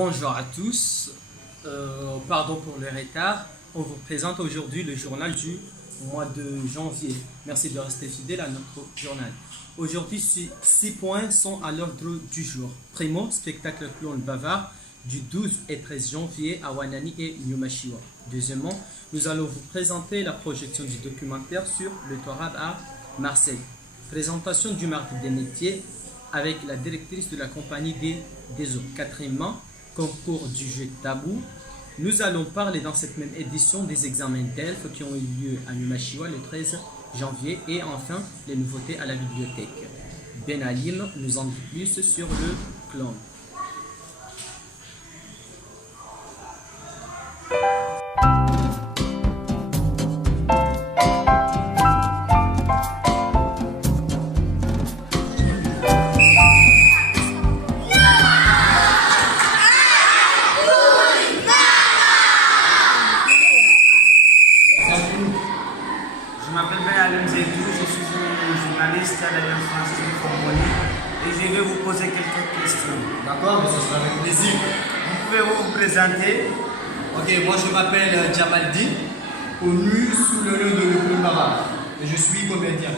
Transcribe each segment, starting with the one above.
Bonjour à tous, pardon pour le retard. On vous présente aujourd'hui le journal du mois de janvier. Merci de rester fidèle à notre journal. Aujourd'hui, 6 points sont à l'ordre du jour. Primo, spectacle clown bavard du 12 et 13 janvier à Wanani et Nyumashiwa. Deuxièmement, nous allons vous présenter la projection du documentaire sur le Torab à Marseille. Présentation du mardi des métiers avec la directrice de la compagnie des eaux. Quatrièmement, concours du jeu tabou. Nous allons parler dans cette même édition des examens DELF qui ont eu lieu à Nyumashiwa le 13 janvier et enfin les nouveautés à la bibliothèque. Ben Alim nous en dit plus sur le clown. Je m'appelle Ben Alim Zedou, je suis journaliste à l'Alliance française de Cambodge et je vais vous poser quelques questions. D'accord, mais ce sera avec plaisir. Vous pouvez vous présenter? Ok, moi je m'appelle Djamaldi, connu sous le nom de Le Clown Bavard. Et je suis comédien.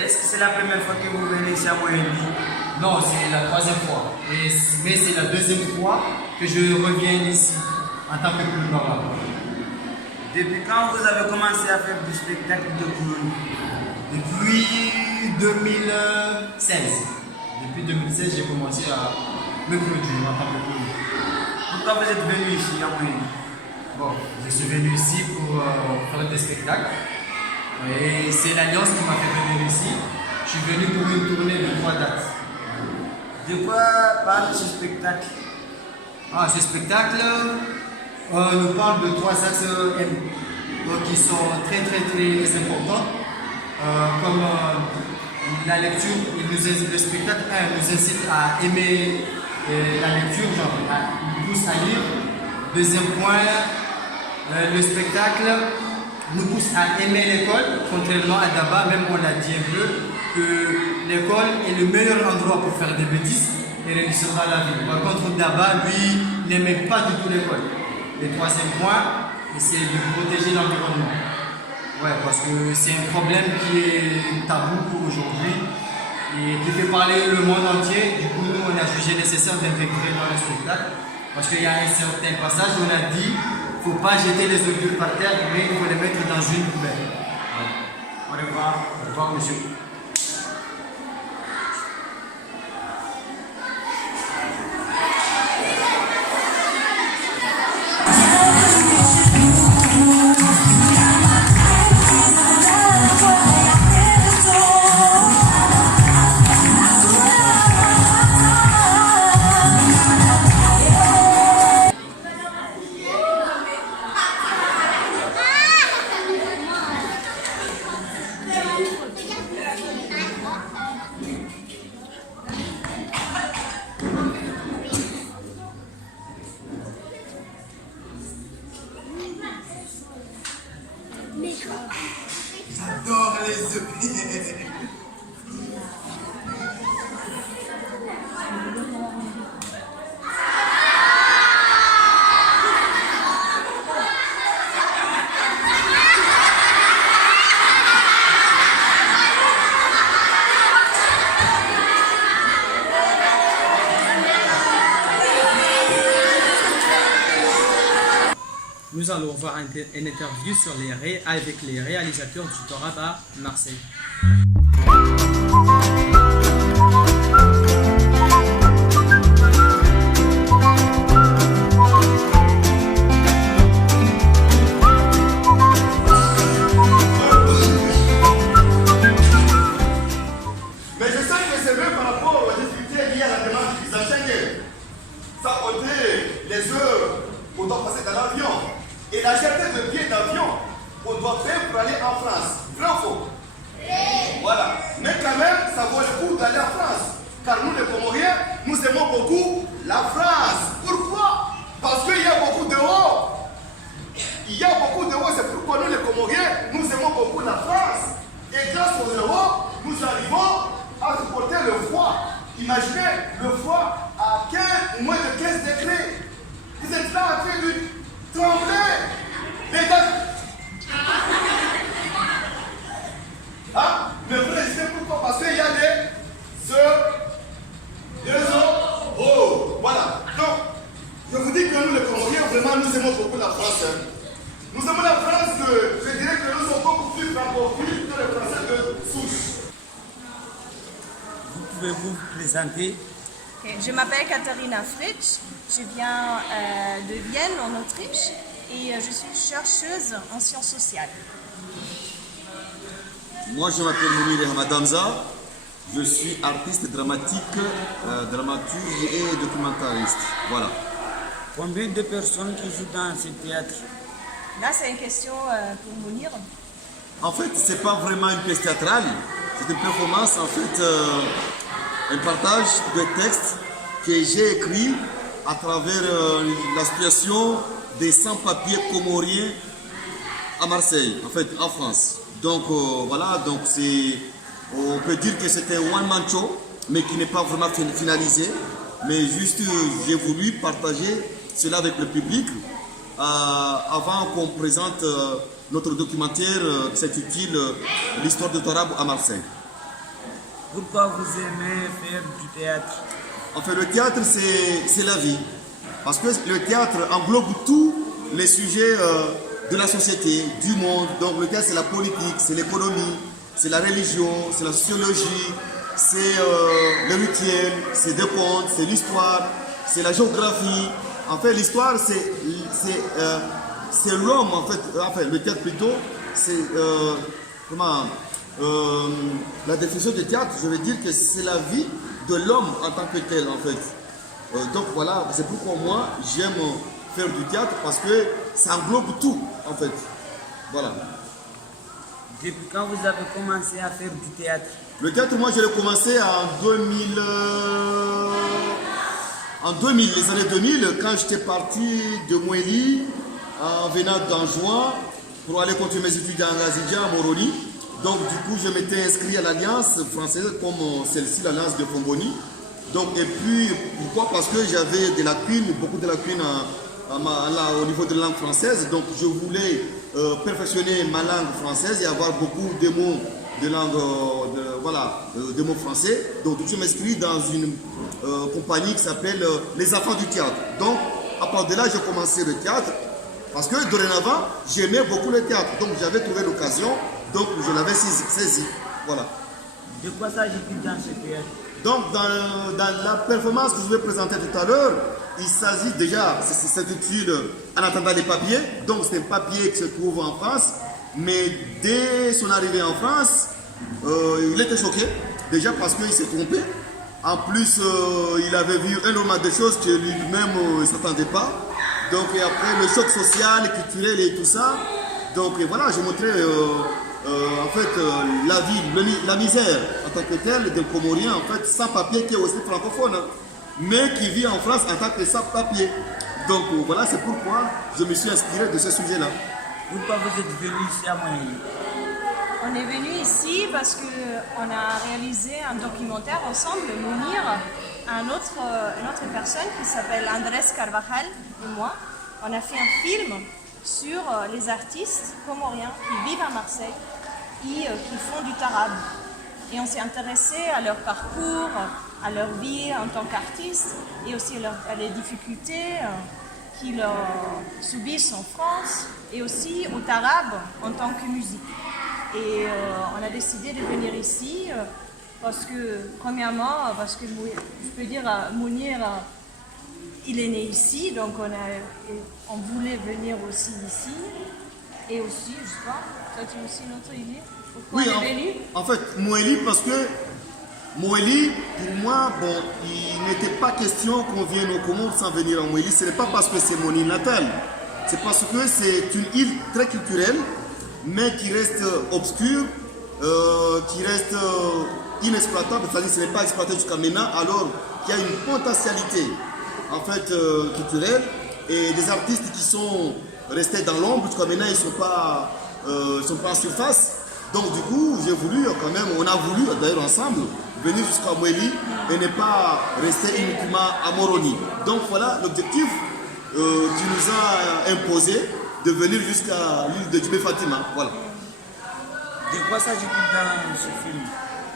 Est-ce que c'est la première fois que vous venez ici à Moyenne? Non, c'est la troisième fois. Mais c'est la deuxième fois que je reviens ici en tant que Clown Bavard. Depuis quand vous avez commencé à faire du spectacle de clown? Depuis 2016. Depuis 2016, j'ai commencé à me produire en tant que clown. Pourquoi vous êtes venu ici à Moyenne? Bon, je suis venu ici pour faire des spectacles. Et c'est l'Alliance qui m'a fait venir ici. Je suis venu pour une tournée de 3 dates. De quoi parle ce spectacle? Ce spectacle, nous parle de 3 axes qui sont très importants. Comme la lecture, le spectacle nous incite à aimer la lecture, il nous pousse à lire. Deuxième point, le spectacle nous pousse à aimer l'école, contrairement à Daba, même on l'a dit un peu, que l'école est le meilleur endroit pour faire des bêtises et réussir dans la vie. Par contre, Daba, lui, n'aimait pas du tout l'école. Le troisième point, c'est de protéger l'environnement. Ouais, parce que c'est un problème qui est tabou pour aujourd'hui et qui fait parler le monde entier. Du coup, nous, on a jugé nécessaire d'intégrer dans le spectacle. Parce qu'il y a un certain passage où on a dit qu'il ne faut pas jeter les ordures par terre, mais il faut les mettre dans une poubelle. Ouais. Au revoir. Au revoir, monsieur. J'adore les œufs. Nous allons voir une interview avec les réalisateurs du Torab à Marseille. Mais je sais que c'est même par rapport aux difficultés liées à la demande des enseignants. Ça compter les heures qu'on doit passer dans l'avion et la cherté de billets d'avion qu'on doit faire pour aller en France. Vrai ou faux? Voilà. Mais quand même, ça vaut le coup d'aller en France. Car nous, les Comoriens, nous aimons beaucoup la France. Pourquoi? Parce qu'il y a beaucoup d'euros. Il y a beaucoup d'euros, c'est pourquoi nous, les Comoriens, nous aimons beaucoup la France. Et grâce aux euros, nous arrivons à supporter le froid. Imaginez le froid à 15 ou moins de 15 degrés. aimons beaucoup la France. Hein. Nous aimons la France, je dirais que nous sommes beaucoup plus francophiles que les Français de souche. Vous pouvez vous présenter? Okay. Je m'appelle Katharina Fritsch, je viens de Vienne en Autriche et je suis chercheuse en sciences sociales. Moi je m'appelle Mounir Hamadamza, je suis artiste dramatique, dramaturge et documentariste. Voilà. Combien de personnes qui jouent dans ce théâtre? Là c'est une question pour Mounir. En fait, c'est pas vraiment une pièce théâtrale, c'est une performance, en fait, un partage de textes que j'ai écrit à travers la situation des sans-papiers comoriens à Marseille, en fait, en France. Donc voilà, donc on peut dire que c'était un one-man show, mais qui n'est pas vraiment finalisé. Mais juste, j'ai voulu partager cela avec le public avant qu'on présente notre documentaire qui s'intitule L'histoire de Tarab à Marseille. Pourquoi vous aimez faire du théâtre? En fait, le théâtre, c'est la vie. Parce que le théâtre englobe tous les sujets de la société, du monde. Donc le théâtre, c'est la politique, c'est l'économie, c'est la religion, c'est la sociologie, c'est le rituel, c'est des contes, c'est l'histoire, c'est la géographie. En fait, l'histoire, c'est l'homme, en fait, le théâtre plutôt, c'est la définition du théâtre, je veux dire que c'est la vie de l'homme en tant que tel, en fait. Donc voilà, c'est pourquoi moi, j'aime faire du théâtre, parce que ça englobe tout, en fait. Voilà. Depuis quand vous avez commencé à faire du théâtre? Le théâtre, moi, je l'ai commencé en 2000, les années 2000, quand j'étais parti de Mouéli, en venant d'Anjouan, pour aller continuer mes études en Azidja, à Moroni. Donc, du coup, je m'étais inscrit à l'Alliance française, comme celle-ci, l'Alliance de Fomboni. Donc, et puis, pourquoi? Parce que j'avais des lacunes, beaucoup de lacunes au niveau de la langue française. Donc, je voulais perfectionner ma langue française et avoir beaucoup de mots de langue, de mots français. Donc, je m'inscris dans une compagnie qui s'appelle Les Enfants du Théâtre. Donc, à partir de là, j'ai commencé le théâtre parce que dorénavant, j'aimais beaucoup le théâtre. Donc, j'avais trouvé l'occasion, donc je l'avais saisi. Voilà. De quoi s'agit-il dans ce théâtre? Donc, dans la performance que je vais présenter tout à l'heure, il s'agit déjà, ça s'intitule En attendant les papiers. Donc, c'est un papier qui se trouve en France. Mais dès son arrivée en France, il était choqué. Déjà parce qu'il s'est trompé. En plus, il avait vu énormément de choses que lui-même ne s'attendait pas. Donc, et après, le choc social, culturel et tout ça. Donc, et voilà, j'ai montré en fait la vie, la misère en tant que telle d'un Comorien, en fait, sans papier, qui est aussi francophone, hein, mais qui vit en France en tant que sans papier. Donc, voilà, c'est pourquoi je me suis inspiré de ce sujet-là. Pourquoi vous êtes venu ici à Mouéli? On est venu ici parce qu'on a réalisé un documentaire ensemble, Mounir, une autre personne qui s'appelle Andrés Carvajal et moi. On a fait un film sur les artistes comoriens qui vivent à Marseille et qui font du tarab. Et on s'est intéressé à leur parcours, à leur vie en tant qu'artistes et aussi à les difficultés qu'ils subissent en France et aussi au tarab en tant que musique. Et on a décidé de venir ici parce que, premièrement, parce que je peux dire, Mounir, il est né ici, donc on voulait venir aussi ici. Et aussi, je sais pas, toi tu as aussi notre idée? Pourquoi on est venu? En fait, Mouéli, parce que Mouéli, pour moi, bon, il n'était pas question qu'on vienne au Comores sans venir à Mouéli. Ce n'est pas parce que c'est mon île natale. C'est parce que c'est une île très culturelle, mais qui reste obscure, qui reste inexploitable. C'est-à-dire que ce n'est pas exploité jusqu'à maintenant, alors qu'il y a une potentialité en fait, culturelle. Et des artistes qui sont restés dans l'ombre jusqu'à maintenant, ils ne sont pas en surface. Donc du coup, j'ai voulu quand même, on a voulu d'ailleurs ensemble venir jusqu'à Mouéli et ne pas rester uniquement à Moroni. Donc voilà l'objectif qui nous a imposé de venir jusqu'à l'île de Djibé Fatima. Voilà. De quoi s'agit-il dans ce film?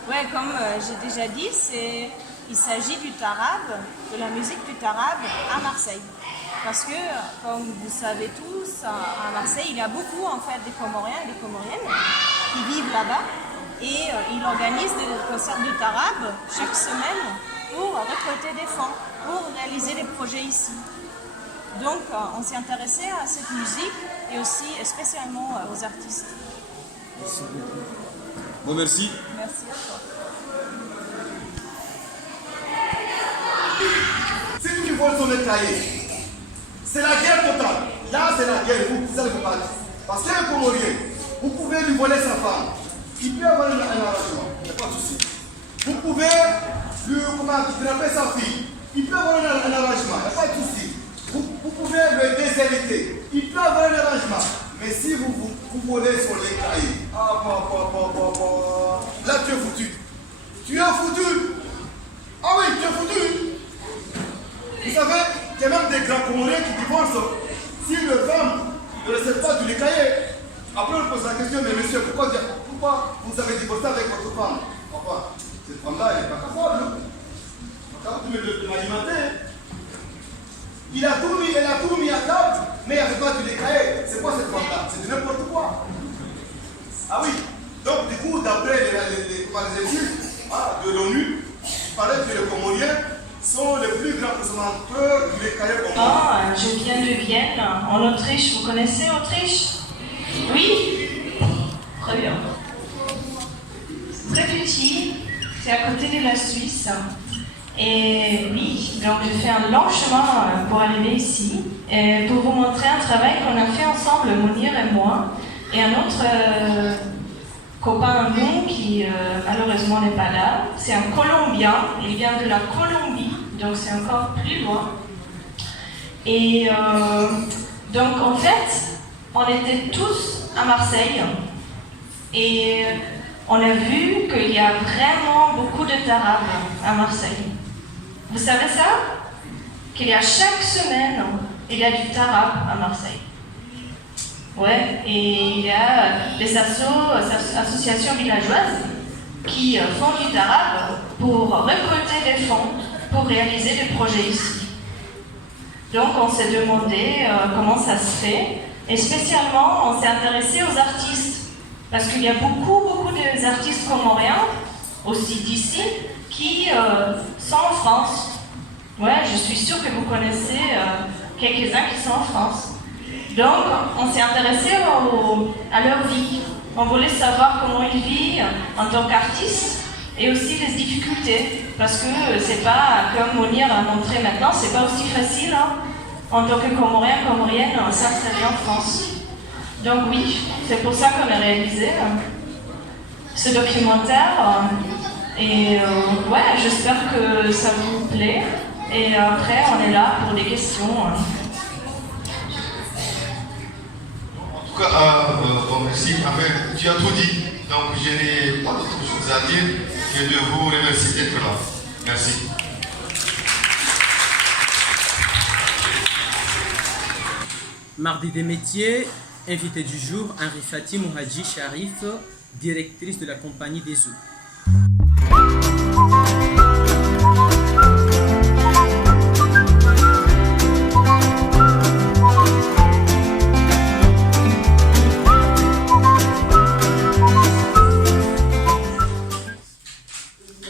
Ouais, comme j'ai déjà dit, c'est il s'agit du tarab, de la musique du tarab à Marseille. Parce que, comme vous savez tous, à Marseille, il y a beaucoup en fait des Comoriens et des Comoriennes qui vivent là-bas. Et il organise des concerts de tarab chaque semaine pour récolter des fonds, pour réaliser des projets ici. Donc, on s'est intéressé à cette musique et aussi spécialement aux artistes. Bon, merci. Merci à toi. Si tu voles son cahier, c'est la guerre totale. Là, c'est la guerre, vous allez vous battre. Parce qu'un Comorien, vous pouvez lui voler sa femme. Il peut avoir un arrangement, il n'y a pas de souci. Vous pouvez lui kidnapper sa fille. Il peut avoir un arrangement, il n'y a pas de souci. Vous pouvez le déshériter. Il peut avoir un arrangement. Mais si vous volez son cahier, là tu es foutu. Tu es foutu. Ah oui, tu es foutu. Vous savez, il y a même des grands Comoriens qui divorcent si le femme ne respecte pas du cahier. Après, on pose la question, mais monsieur, pourquoi vous avez divorcé avec votre femme? Pourquoi? Cette femme-là, elle n'est pas capable. Quand tu me l'alimenter, elle a tout mis à table, mais il n'y avait pas du cahier. C'est quoi cette femme-là? C'est de n'importe quoi. Ah oui. Donc, du coup, d'après les études de l'ONU, il paraît que les Comoriens sont les plus grands consommateurs du cahier au monde. Je viens de Vienne, en Autriche. Vous connaissez Autriche? Oui? Très bien. C'est très petit, c'est à côté de la Suisse. Et oui, donc j'ai fait un long chemin pour arriver ici, et pour vous montrer un travail qu'on a fait ensemble, Mounir et moi, et un autre copain à nous qui malheureusement n'est pas là. C'est un Colombien, il vient de la Colombie, donc c'est encore plus loin. Et donc en fait, on était tous à Marseille, et on a vu qu'il y a vraiment beaucoup de tarab à Marseille. Vous savez ça? Qu'il y a chaque semaine, il y a du tarab à Marseille. Ouais, et il y a des associations villageoises qui font du tarab pour récolter des fonds, pour réaliser des projets ici. Donc on s'est demandé comment ça se fait, et spécialement on s'est intéressé aux artistes, parce qu'il y a beaucoup d'artistes comoriens, aussi d'ici, qui sont en France. Ouais, je suis sûre que vous connaissez quelques-uns qui sont en France. Donc, on s'est intéressé à leur vie. On voulait savoir comment ils vivent en tant qu'artistes et aussi les difficultés. Parce que c'est pas, comme Mounir a montré maintenant, c'est pas aussi facile en tant que Comorien, Comorienne, s'installer en France. Donc oui, c'est pour ça qu'on a réalisé ce documentaire. Et ouais, j'espère que ça vous plaît. Et après, on est là pour des questions. En tout cas, bon, merci. Enfin, tu as tout dit. Donc, je n'ai pas d'autre chose à dire que de vous remercier d'être là. Merci. Mardi des métiers, invité du jour, Henri Fatih Mouhadji Sharif, directrice de la Compagnie des eaux.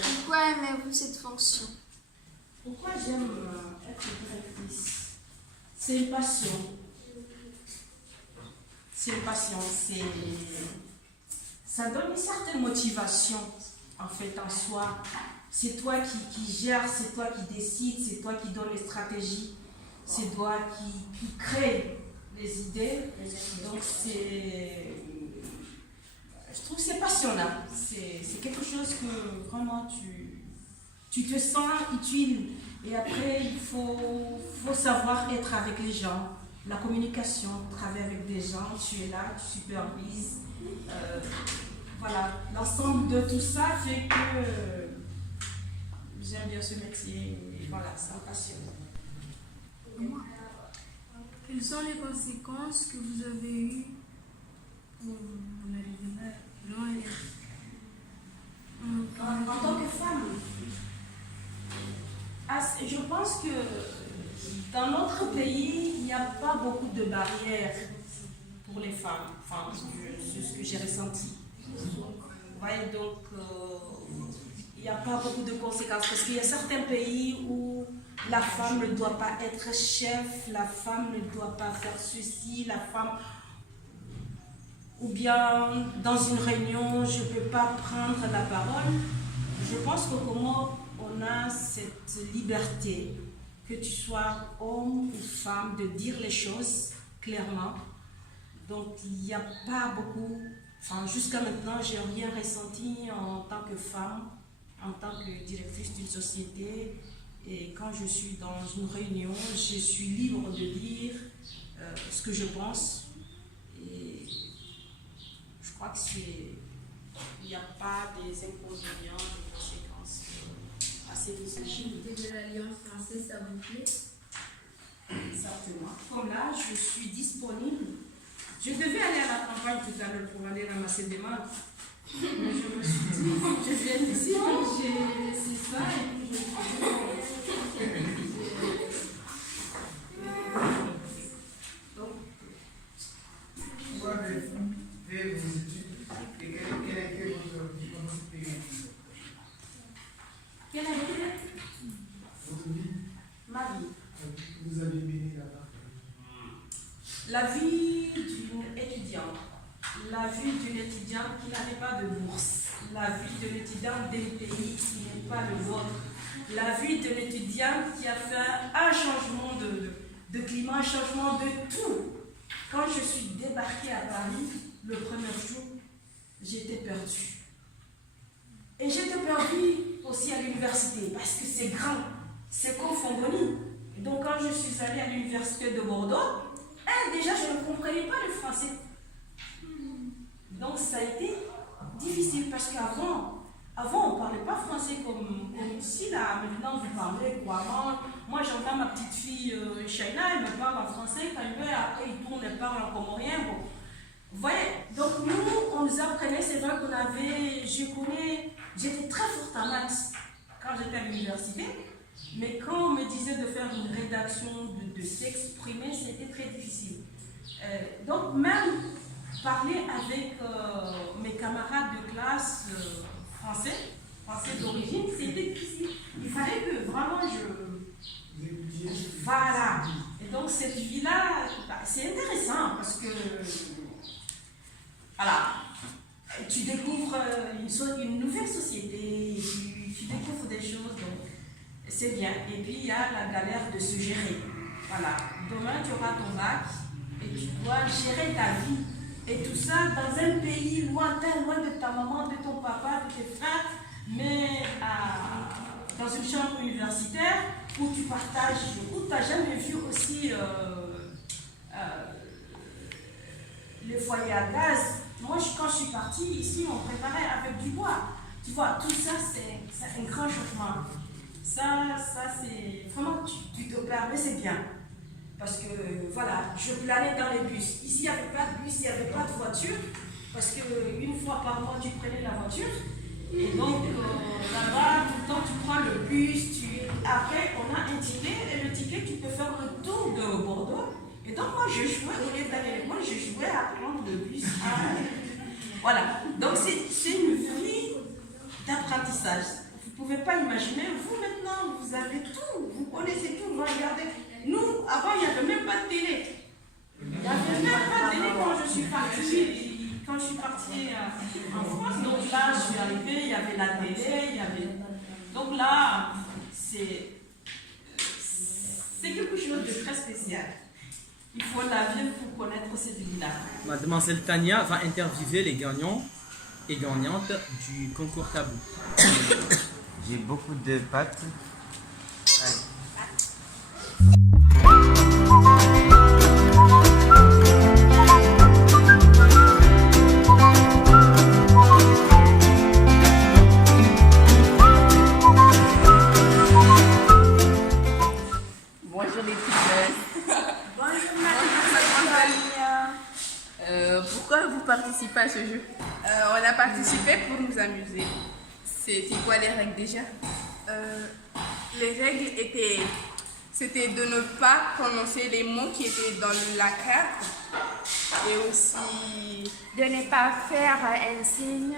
Pourquoi aimez-vous cette fonction? Pourquoi j'aime être directrice? C'est une passion. C'est une passion. Ça donne une certaine motivation, en fait, en soi. C'est toi qui gères, c'est toi qui décides, c'est toi qui donne les stratégies, c'est toi qui crée les idées. Donc, je trouve que c'est passionnant. C'est quelque chose que vraiment tu te sens utile. Et après, il faut savoir être avec les gens. La communication, travailler avec des gens, tu es là, tu supervises. Voilà, l'ensemble de tout ça fait que j'aime bien ce métier. Et voilà, ça me passionne. Quelles sont les conséquences que vous avez eues pour en arriver là? En tant que femme, Je pense que dans notre pays, il n'y a pas beaucoup de barrières pour les femmes. Enfin, c'est ce que j'ai ressenti. Ouais, donc, il n'y a pas beaucoup de conséquences parce qu'il y a certains pays où la femme ne doit pas être chef, la femme ne doit pas faire ceci, la femme... Ou bien, dans une réunion, je ne peux pas prendre la parole. Je pense qu'au Congo, on a cette liberté, que tu sois homme ou femme, de dire les choses clairement. Donc, il n'y a pas beaucoup... Enfin, jusqu'à maintenant, je n'ai rien ressenti en tant que femme, en tant que directrice d'une société. Et quand je suis dans une réunion, je suis libre de dire ce que je pense. Et je crois qu'il n'y a pas des inconvénients, des conséquences à cette décision. De l'Alliance française, ça vous plaît? Certainement. Comme là, je suis disponible. Je devais aller à la campagne tout à l'heure pour aller ramasser des maths. Mais je me suis dit, je viens d'ici, j'ai laissé ça et puis donc, Vous avez fait vos études et quelle a été votre expérience? quelle a été Votre vie? ma vie? Vous avez mené là-bas? La vie d'une étudiante. La vie d'une étudiante qui n'avait pas de bourse. La vie de l'étudiante d'un pays qui n'est pas le vôtre. La vie de l'étudiante qui a fait un changement de climat, un changement de tout. Quand je suis débarquée à Paris, le premier jour, j'étais perdue. Et j'étais perdue aussi à l'université parce que c'est grand, c'est comme Fongoni. Donc quand je suis allée à l'université de Bordeaux, déjà je ne comprenais pas le français. Donc ça a été difficile parce qu'avant on ne parlait pas français comme ici, là. Maintenant vous parlez couramment. Moi j'entends ma petite fille Shaina, elle me parle en français, quand elle veut, après il tourne, elle parle en comorien. Bon. Vous voyez, donc nous, on nous apprenait, c'est vrai qu'on avait, j'étais très forte en maths quand j'étais à l'université, mais quand on me disait de faire une rédaction, de s'exprimer, c'était très difficile. Donc même parler avec mes camarades de classe français d'origine, c'était difficile. Il fallait que vraiment Voilà. Et donc cette vie-là, c'est intéressant parce que voilà, tu découvres une nouvelle société, tu découvres des choses, donc c'est bien. Et puis il y a la galère de se gérer. Voilà, demain tu auras ton bac et tu dois gérer ta vie. Et tout ça dans un pays lointain, loin de ta maman, de ton papa, de tes frères, mais dans une chambre universitaire où tu partages, où tu n'as jamais vu aussi le foyer à gaz. Moi, quand je suis partie, ici, on préparait avec du bois. Tu vois, tout ça, c'est un grand changement. Ça c'est vraiment, tu te perds, mais c'est bien. Parce que, voilà, je planais dans les bus. Ici, il n'y avait pas de bus, il n'y avait pas de voiture. Parce qu'une fois par mois, tu prenais la voiture. Et donc, là-bas, tout le temps, tu prends le bus. Après, on a un ticket. Et le ticket, tu peux faire le tour de Bordeaux. Et donc, moi, je jouais, au lieu d'aller à l'école, je jouais à prendre le bus. Voilà. Donc, c'est une vie d'apprentissage. Vous ne pouvez pas imaginer. Vous, maintenant, vous avez tout. Vous connaissez tout. Vous regardez. Nous, avant, il n'y avait même pas de télé. Il n'y avait même pas de télé quand je suis partie en France. Donc là, je suis arrivée, il y avait la télé, il y avait... Donc là, c'est quelque chose de très spécial. Il faut la vivre pour connaître cette vie-là. Mademoiselle Tania va interviewer les gagnants et gagnantes du concours Tabou. J'ai beaucoup de pâtes. Allez. Bonjour les filles. Bonjour Mademoiselle. Pourquoi vous participez à ce jeu? On a participé pour nous amuser. C'était quoi les règles déjà? Les règles c'était de ne pas prononcer les mots qui étaient dans la carte et aussi De ne pas faire un signe.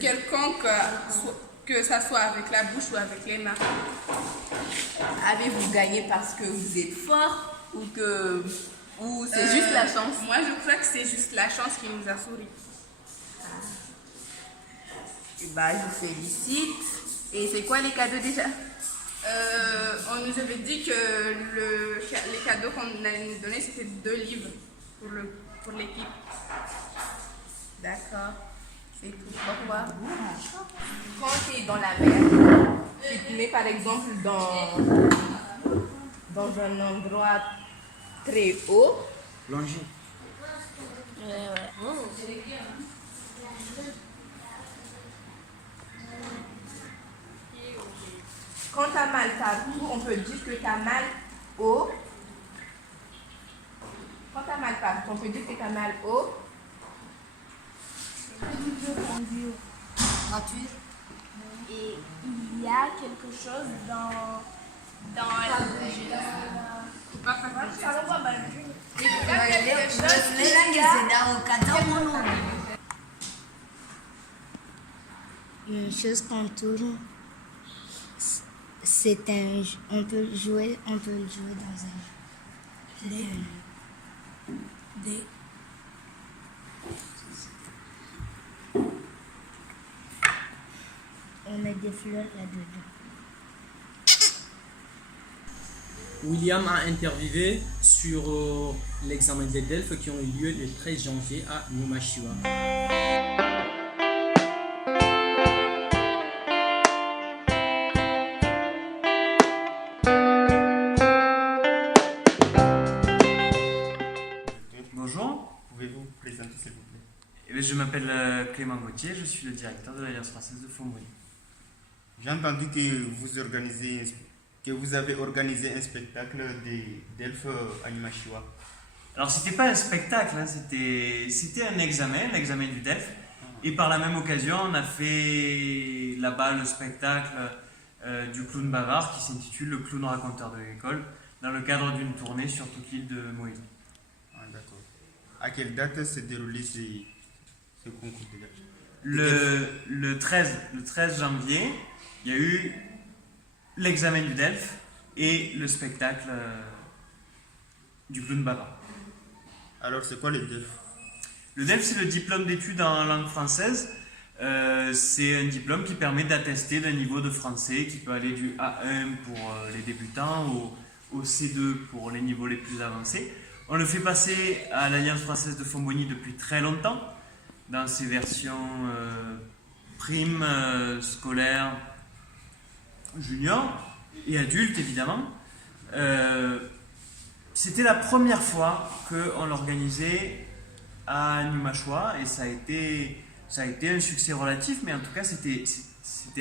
quelconque, que ça soit avec la bouche ou avec les mains. Avez-vous gagné parce que vous êtes fort ou c'est juste la chance? Moi, je crois que c'est juste la chance qui nous a souri. Bah, je vous félicite. Et c'est quoi les cadeaux déjà? On nous avait dit que les cadeaux qu'on allait nous donner, c'était 2 livres pour l'équipe. D'accord. C'est tout. Au revoir. Quand tu es dans la mer, tu te mets par exemple dans un endroit très haut. Plongée. Quand tu as mal partout, on peut dire que tu as mal au. Quand tu as mal partout, on peut dire que tu as mal au. Gratuit. Et il y a quelque chose dans la bouche. Une chose qu'on tourne, c'est on peut le jouer dans un jeu. On met des fleurs là-dedans. William a interviewé sur l'examen des DELF qui ont eu lieu le 13 janvier à Numashua. Bonjour, pouvez-vous vous présenter s'il vous plaît? Je m'appelle Clément Gauthier, je suis le directeur de l'Alliance française de Fomboni. J'ai entendu que vous avez organisé un spectacle des DELF à Numashua. Alors c'était pas un spectacle, hein, c'était un examen du DELF. Et par la même occasion, on a fait là-bas le spectacle du clown bavard qui s'intitule Le clown raconteur de l'école, dans le cadre d'une tournée sur toute l'île de Moïse. Ah, d'accord. À quelle date s'est déroulé ce concours déjà? Le 13 janvier, il y a eu l'examen du DELF et le spectacle du clown bavard. Alors c'est quoi le DELF? Le DELF, c'est le diplôme d'études en langue française. C'est un diplôme qui permet d'attester d'un niveau de français qui peut aller du A1 pour les débutants au C2 pour les niveaux les plus avancés. On le fait passer à l'Alliance française de Fomboni depuis très longtemps, dans ses versions primes, scolaires, juniors et adultes évidemment. C'était la première fois qu'on l'organisait à Numashua et ça a été un succès relatif, mais en tout cas c'était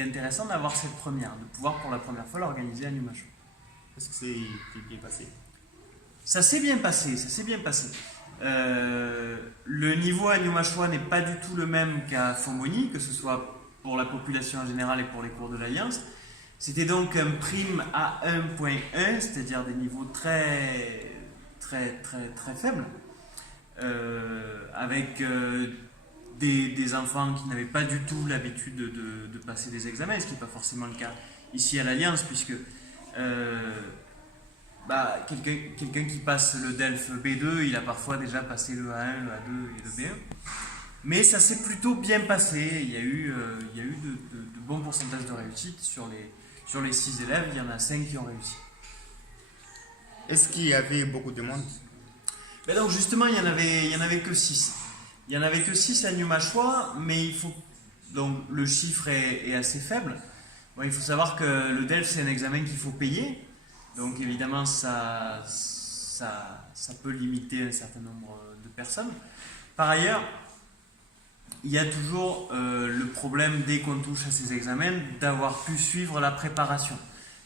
intéressant d'avoir cette première, de pouvoir pour la première fois l'organiser à Numashua. Est-ce que c'est bien passé? Ça s'est bien passé. Le niveau à Numashua n'est pas du tout le même qu'à Fomboni, que ce soit pour la population en général et pour les cours de l'Alliance. C'était donc un prime à 1.1, c'est-à-dire des niveaux très faibles, avec des enfants qui n'avaient pas du tout l'habitude de passer des examens, ce qui n'est pas forcément le cas ici à l'Alliance, puisque quelqu'un qui passe le DELF B2, il a parfois déjà passé le A1, le A2 et le B1. Mais ça s'est plutôt bien passé, il y a eu de bons pourcentages de réussite sur les 6 élèves, il y en a 5 qui ont réussi. Est-ce qu'il y avait beaucoup de monde? Donc justement, il y en avait que 6. Il y en avait que 6 à Numashua, mais donc le chiffre est assez faible. Bon, il faut savoir que le DELF, c'est un examen qu'il faut payer. Donc évidemment, ça peut limiter un certain nombre de personnes. Par ailleurs, il y a toujours le problème, dès qu'on touche à ces examens, d'avoir pu suivre la préparation.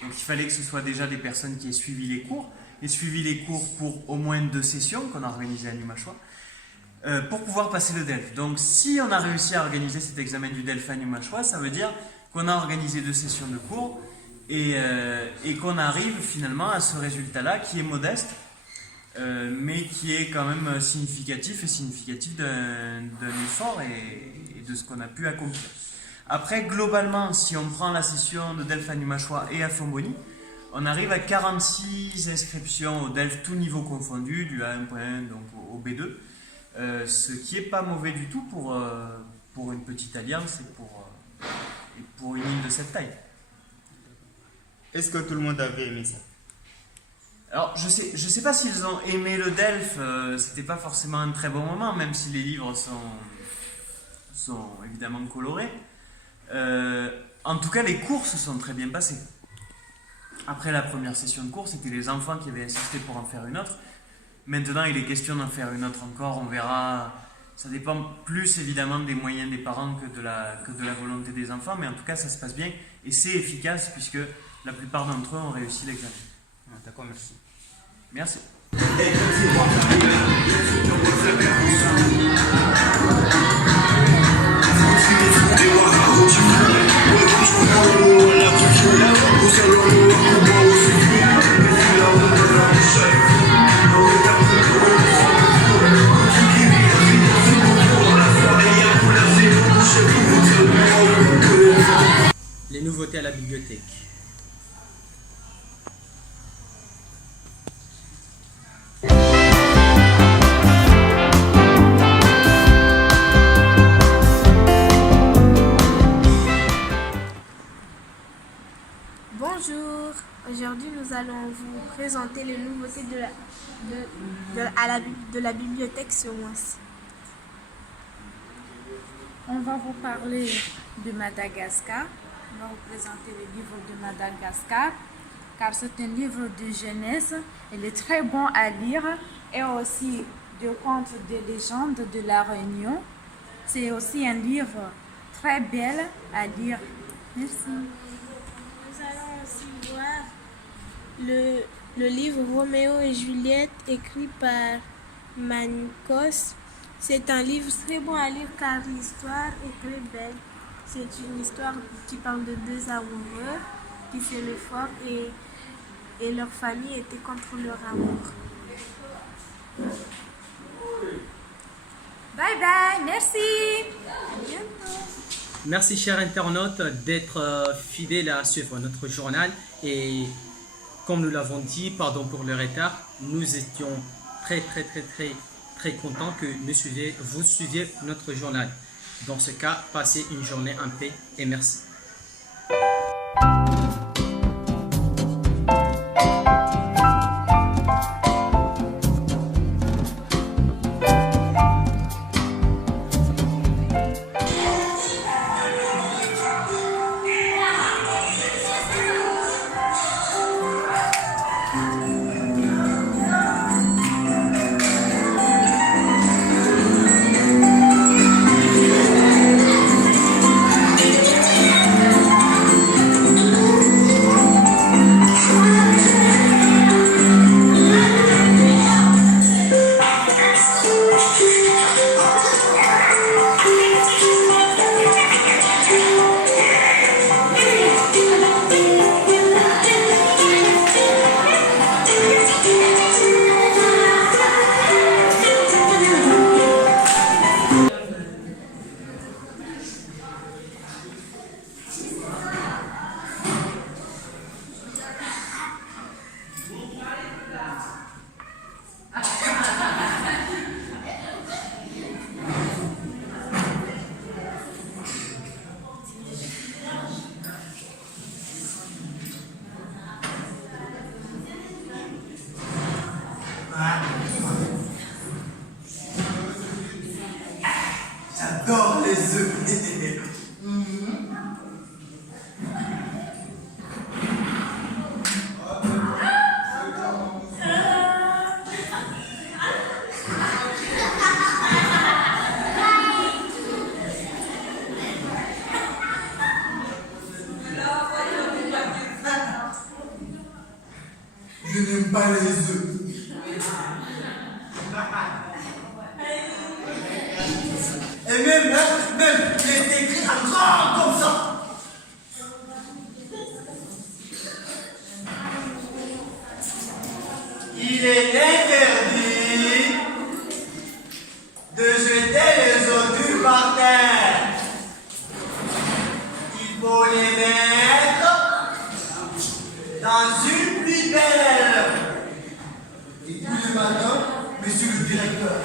Donc il fallait que ce soit déjà des personnes qui aient suivi les cours, et suivi les cours pour au moins 2 sessions qu'on a organisées à Numashua, pour pouvoir passer le DELF. Donc si on a réussi à organiser cet examen du DELF à Numashua, ça veut dire qu'on a organisé 2 sessions de cours, et qu'on arrive finalement à ce résultat-là qui est modeste, mais qui est quand même significatif d'un effort et de ce qu'on a pu accomplir. Après, globalement, si on prend la session de Delphes à Numachois et à Fomboni, on arrive à 46 inscriptions au Delphes, tout niveau confondu, du A1.1 donc au B2, ce qui n'est pas mauvais du tout pour une petite alliance et pour une île de cette taille. Est-ce que tout le monde avait aimé ça? Alors, je sais pas s'ils ont aimé le Delphes, c'était pas forcément un très bon moment, même si les livres sont évidemment colorés. En tout cas, les cours se sont très bien passés. Après la première session de cours, c'était les enfants qui avaient insisté pour en faire une autre. Maintenant, il est question d'en faire une autre encore, on verra. Ça dépend plus évidemment des moyens des parents que de la volonté des enfants, mais en tout cas, ça se passe bien et c'est efficace puisque la plupart d'entre eux ont réussi l'examen. D'accord, merci. Merci. Les nouveautés à la bibliothèque. Bonjour, aujourd'hui nous allons vous présenter les nouveautés de la bibliothèque ce mois-ci. On va vous parler de Madagascar. On va vous présenter le livre de Madagascar, car c'est un livre de jeunesse. Il est très bon à lire et aussi de contes de légendes de la Réunion. C'est aussi un livre très bel à lire. Merci. Nous allons aussi voir le livre Roméo et Juliette écrit par Manikos. C'est un livre très bon à lire car l'histoire est très belle. C'est une histoire qui parle de deux amoureux qui s'aimaient fort et leur famille était contre leur amour. Bye bye, merci. À bientôt. Merci chers internautes d'être fidèles à suivre notre journal et comme nous l'avons dit, pardon pour le retard, nous étions très contents que vous suiviez notre journal. Dans ce cas, passez une journée en paix et merci. J'adore les œufs. Je n'aime pas les œufs. Et même, il est écrit en grand comme ça. interdit de jeter les ordures par terre. Il faut les mettre dans une poubelle. Et puis le matin, monsieur le directeur,